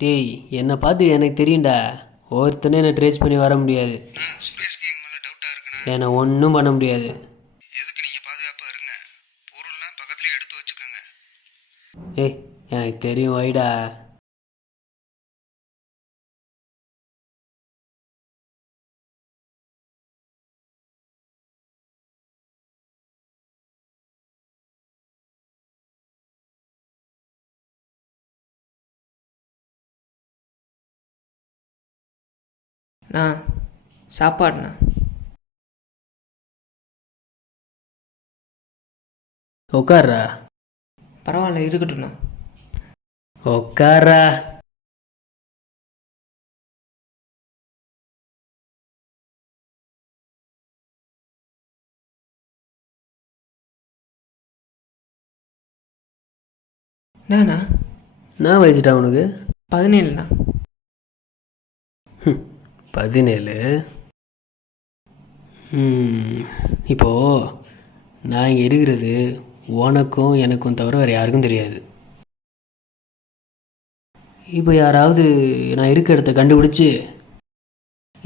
டேய், என்னை பார்த்து எனக்கு தெரியும்டா. ஒருத்தனே என்னை ட்ரேஸ் பண்ணி வர முடியாது. சுரேஷ்க்கு எங்க மேல டவுட்டா இருக்குண்ணா. என்னை ஒன்றும் பண்ண முடியாது. எதுக்கு நீங்க பாதுகாப்பா இருங்க. பொருள்லாம் பக்கத்துலயே எடுத்து வச்சுக்கோங்க. ஏய், எனக்கு தெரியும் வைடா. அண்ணா சாப்பாடுண்ணா. உட்கார்றா. பரவாயில்ல இருக்கட்டும்ண்ணா. உட்கார்றா. என்னண்ணா? நான் வயசுட்டா உனக்கு? 17ண்ணா. 17. இப்போது நான் இங்கே இருக்கிறது உனக்கும் எனக்கும் தவிர வேறு யாருக்கும் தெரியாது. இப்போ யாராவது நான் இருக்க இடத்த கண்டுபிடிச்சி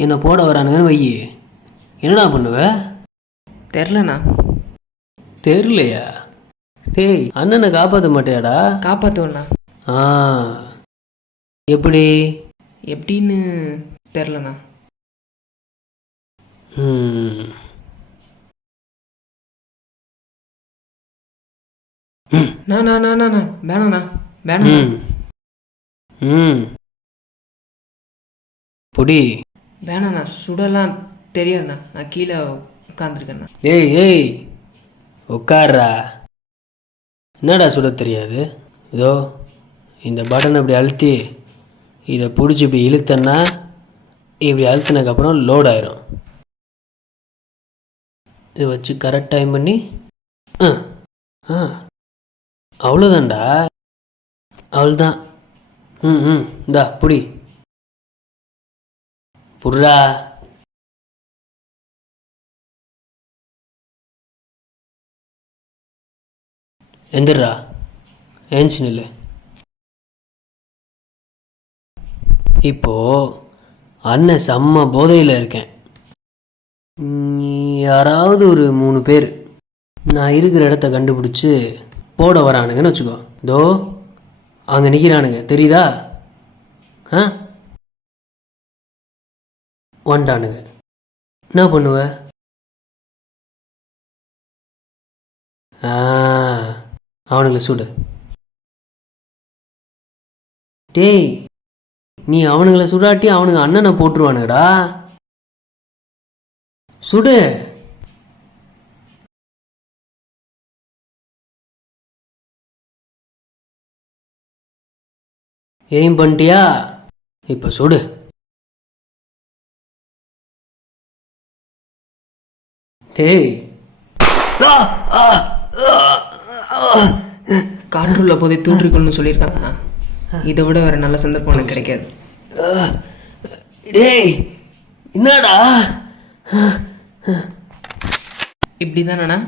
என்னை போட வரானுங்கன்னு வையி, என்னடா பண்ணுவ? தெரிலண்ணா. தெரிலையா? டேய், அண்ணனை காப்பாற்ற மாட்டியாடா? காப்பாற்றுவேண்ணா. ஆ, எப்படி? எப்படின்னு தெரிலண்ணா. வேணாண்ணா. வேணாண்ணா. பொடி. வேணாண்ணா. சுடலாம் தெரியாதுண்ணா. நான் கீழே உட்காந்துருக்கேண்ணா. ஏய் உட்கார்றா. என்னடா சுட தெரியாது? இதோ இந்த பட்டன் இப்படி அழுத்தி இதை பிடிச்சி இப்படி இழுத்தன்னா இப்படி அழுத்தினதுக்கப்புறம் லோட் ஆயிரும். இதை வச்சு கரெக்ட் டைம் பண்ணி அவ்வளோதான்டா. அவ்வளோதான். இந்தா புடி. புடுறா. எந்திரா. ஏஞ்சி நில்லு. இப்போ அண்ணன் செம்ம போதையில் இருக்கேன். யாராவது ஒரு 3 பேர் நான் இருக்கிற இடத்த கண்டுபிடிச்சி போட வரானுங்கன்னு வச்சுக்கோ. தோ அங்கே நிற்கிறானுங்க, தெரியுதா? வந்துட்டானுங்க. என்ன பண்ணுவ? அவனுங்களை சுடு. டேய், நீ அவனுங்களை சுடாட்டி அவனுங்க அண்ணனை போட்டுருவானுங்கடா. சுடு. எய்ம் பண்ணிட்டியா? இப்ப சுடு. டேய், காற்றுள்ள போதை தூற்றிக்கொள்னு சொல்லியிருக்காங்கண்ணா. இதை விட வேற நல்ல சந்தர்ப்பம் எனக்கு கிடைக்காது. டேய், என்னடா இப்படி தானண்ணா?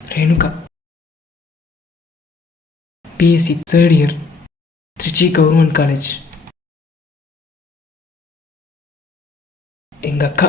Renuka, BSc 3rd year, Trichy government college. எங்க அக்கா